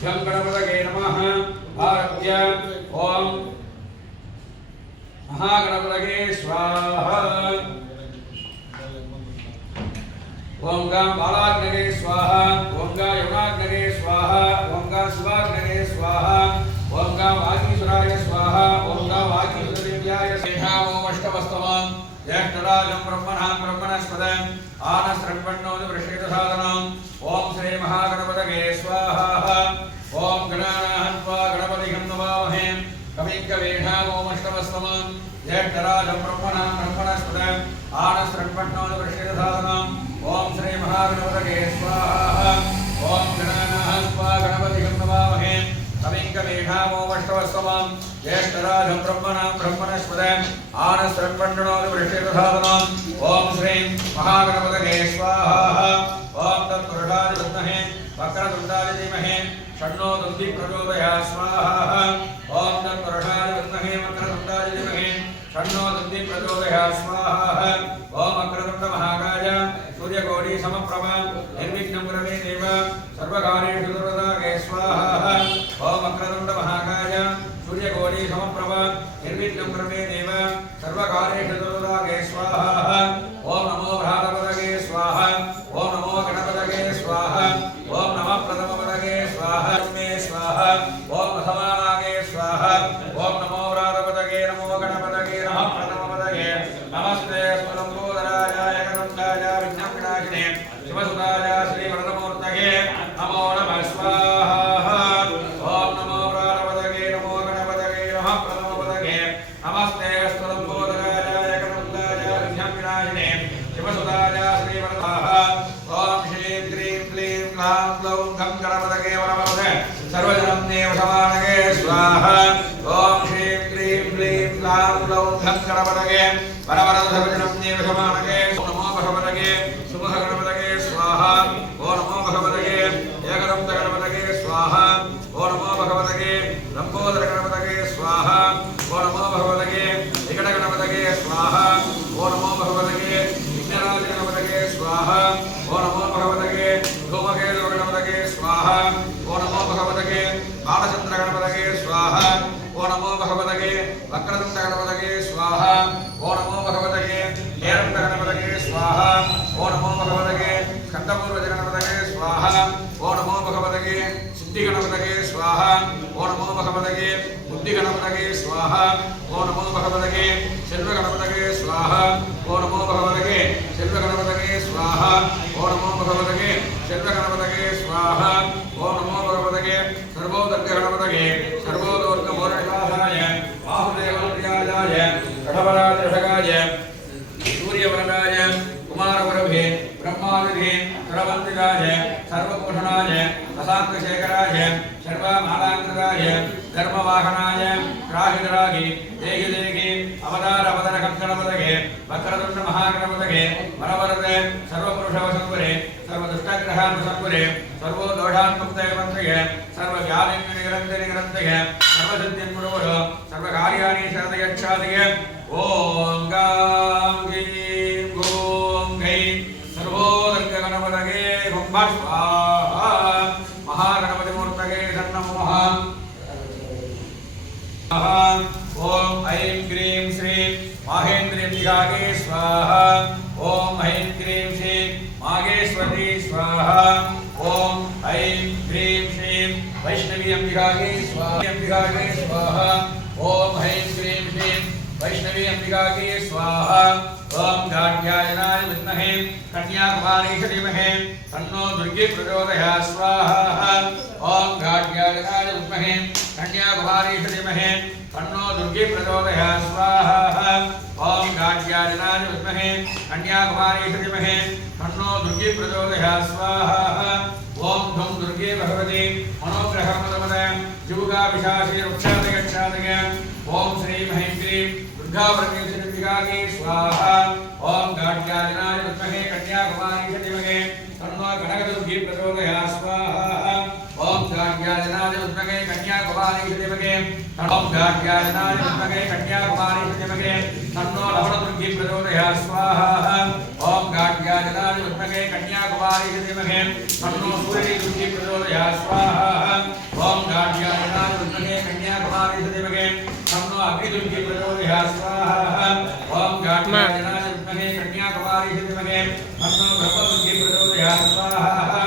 झं गणपतये नमः आरभ्य ओम महागणपतये स्वाहा ओम गं बालाग्नये स्वाहा ओम गं यमुनाग्नये स्वाहा ओम गं शिवाग्नये स्वाहा ओम गं वागीश्वराय स्वाहा ओम गं वागीश्वरदेव्याय स्वाहा ओम अष्टमस्तमं ज्येष्ठराजं ब्रह्मणां ब्रह्मणस्पदं आनस्रण्वन्नोति वृषेदसादनम् ओम श्री महागणपतये स्वाहा ओम गणानाहन्त्वा गणपतिं नमामहे कविं कवीनाम् ओम अष्टमस्तमं ज्येष्ठराजं ब्रह्मणां ब्रह्मणस्पदं आनस्रण्वन्नोति वृषेदसादनम् ओम श्री महागणपतये स्वाहा ओम गणानाहन्त्वा गणपतिं नमामहे कविं कवीनाम् ओम अष्टमस्तमं ज्येष्ठराजं ब्रह्मणां ब्रह्मणस्पदं आनस्रण्वन्नोति वृषेदसादनम् ओम श्री महागणपतये स्वाहा ओम तत्पुरुषाय विद्महे वक्रतुण्डाय धीमहि तन्नो दन्ति प्रचोदयात् स्वाहा ओम तत्पुरुषाय विद्महे वक्रतुण्डाय धीमहि तन्नो दन्ति प्रचोदयात् स्वाहा ओम वक्रतुण्ड महाकाय सूर्यकोटि समप्रभ निर्विघ्नं कुरु मे देव सर्वकार्येषु सर्वदा स्वाहा ओम वक्रतुण्ड महाकाय सूर्यकोटि समप्रभ निर्विघ्नं कुरु मे देव सर्वकार्येषु सर्वदा स्वाहा ओम नमो भ्रातपतये स्वाहा ओम नमो गणपतये स्वाहा ओम नमः प्रथमपतये स्वाहा मे स्वाहा ओम समानागे स्वाहा ओम नमो भ्रातपतये नमो गणपतये नमः प्रथमपतये नमस्ते स्वलंबोदराय गणपताय विघ्नविनाशिने शिवसुताय श्रीवरदमूर्तये नमो नमः स्वाहा ओम नमो भ्रातपतये नमो गणपतये नमः प्रथमपतये नमस्ते स्वलंबोदराय गणपताय विघ्नविनाशिने शिवसुताय श्रीवरदाः ओम श्रीं क्रीं क्लीं क्लां क्लौं गं गणपतये वरवरदे सर्वजनं देव समानगे स्वाहा ओम श्रीं क्रीं क्लीं क्लां क्लौं गं गणपतये वरवरद सर्वजनं देव समानगे नमो भगवतये सुमुख गणपतये स्वाहा ओम नमो भगवतये एकदन्त गणपतये स्वाहा ओम नमो भगवतये लंबोदर गणपतये स्वाहा ओम नमो भगवतये विकट गणपतये स्वाहा ओम नमो भगवतये विघ्नराज गणपतये स्वाहा ओम नमो भगवतये धूमकेतु गणपतये स्वाहा ओम नमो भगवतये बालचंद्र गणपतये स्वाहा ओम नमो भगवतये वक्रतुण्ड गणपतये स्वाहा ओम नमो भगवतये हेरंड गणपतये स्वाहा ओम नमो भगवतये स्कंदपूर्वज गणपतये स्वाहा ओम नमो भगवतये सिद्धि गणपतये स्वाहा ओम नमो भगवतये बुद्धि गणपतये स्वाहा ओम नमो भगवतये सेल्व गणपतये स्वाहा ओम नमो भगवतये सेल्व गणपतये स्वाहा ओम नमो भगवतये सेल्व गणपतये स्वाहा ओम नमो भगवतये सर्वोदर्ग गणपतये सर्वोदर्ग मोरणाय वासुदेवप्रियाय षडवराजषगाय सूर्यवरदाय कुमारवरभे ब्रह्मादिधे सरवन्तिकाय सर्वभूषणाय अशान्तशेखराय सर्वमालाङ्कृताय धर्मवाहनाय राहिराहि देहि देहि अवतार अवतर गणपतये वक्रतुण्ड महागणपतये वरवरदे सर्वपुरुषवसंवरे सर्वदुष्टग्रहान्तसंवरे सर्वदोषान्मुक्तये सर्वव्याधिनिरन्तय सर्वसिद्धिं गुरुवरो सर्वकार्याणि शरदयच्छादय ओम गां गीं गों गैं सर्वोदर्ग गणपतये स्वाहा महागणपतिमूर्तये नमः ओम ऐं क्रीं श्रीं माहेन्द्रेभ्यागे स्वाहा ओम ऐं क्रीं श्रीं मागेश्वरी स्वाहा ओम ऐं क्रीं श्रीं वैष्णवी अंबिकागे स्वाहा ओम ऐं क्रीं श्रीं वैष्णवी अंबिकागे स्वाहा ओम गाढ्यायनाय विद्महे कन्याकुमारी धीमहि तन्नो दुर्गे प्रचोदयात् स्वाहा ओम गाढ्यायनाय विद्महे कन्याकुमारी धीमहि तन्नो दुर्गे प्रचोदयात् स्वाहा ओम गाढ्यायनाय विद्महे कन्याकुमारी धीमहि तन्नो दुर्गे प्रचोदयात् स्वाहा ओम धूम दुर्गे भगवती मनोग्रहप्रदमदे जुगा विशासी वृक्षादय ओम श्री महेन्द्री दुर्गावरदेवसिद्धिकागे स्वाहा ओम गाढ्यायनाय विद्महे कन्याकुमारी धीमहि तन्नो गणगदुर्गे प्रचोदयात् स्वाहा ओम गाढ्यायनाय विद्महे कन्याकुमारी धीमहि ओम गाढ्यायनाय विद्महे कन्याकुमारी धीमहि तन्नो लवणदुर्गे प्रचोदयात् स्वाहा ओम गाढ्यायनाय विद्महे कन्याकुमारी धीमहि तन्नो सूर्यदुर्गे प्रचोदयात् स्वाहा स्वाहा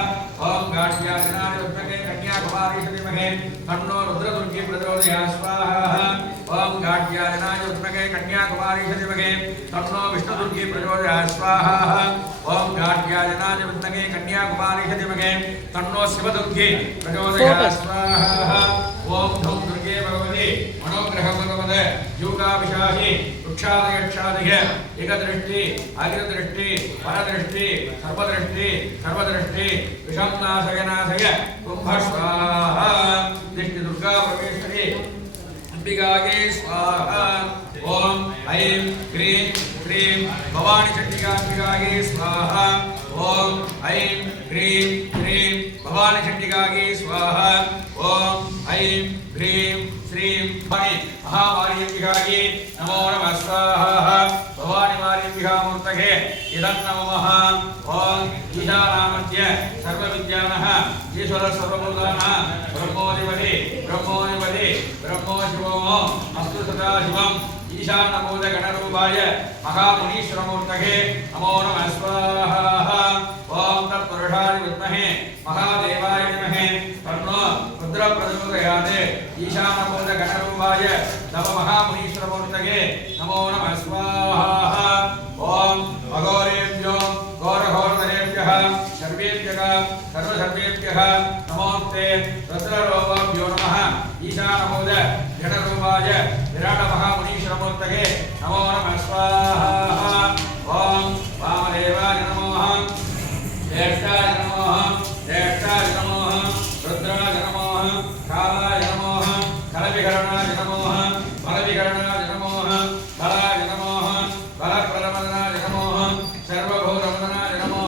ओम गाढ्याजनाय विद्महे कन्याकुमारी धीमहि तन्नो रुद्रदुर्गे प्रचोदयात् स्वाहा ओम गाढ्याजनाय विद्महे कन्याकुमारी धीमहि तन्नो विष्णुदुर्गे प्रचोदयात् स्वाहा ओम गाढ्याजनाय विद्महे कन्याकुमारी धीमहि तन्नो शिवदुर्गे प्रचोदयात् स्वाहा ओम धूम दुर्गे भगवते मनोग्रह भगवते योगाभिषाहि वृक्षादयक्षादय एकदृष्टि अग्रदृष्टि परदृष्टि सर्वदृष्टि विषमनाशयनाशय कुंभ स्वाहा दृष्टि दुर्गा परमेश्वरी अंबिकागे स्वाहा ओम ऐं क्रीं श्रीं भवानी चंडिकांबिकागे स्वाहा ओम ऐं क्रीं श्रीं भवानी चंडिकागे स्वाहा ओम ऐं क्रीं श्रीं महामारींबिकागे नमो नमः स्वाहा भवानी मारींबिकामूर्तये इदं नमः ओम ईशानामध्य सर्वविद्यानः ईश्वर सर्वभूतानां ब्रह्मोऽधिपति ब्रह्मो शिवो अस्तु सदाशिवम् ईशानभूत गणरूपाय महामुनीश्वरमूर्तये नमो नमः स्वाहा ओम तत्पुरुषाय विद्महे महादेवाय धीमहि तन्नो रुद्रप्रचोदयात् ईशानभूत गणरूपाय नव महामुनीश्वरमूर्तये नमो नमः स्वाहा ओम अघोरेभ्यो घोरघोरतरेभ्यः सर्वेभ्यः सर्वसर्वेभ्यः नमोस्ते रुद्ररूपाभ्यो नमः ईशानभूत गणरूपाय विराट महामुनीश्वरमूर्तये नमो नमः स्वाहा ओम वामदेवाय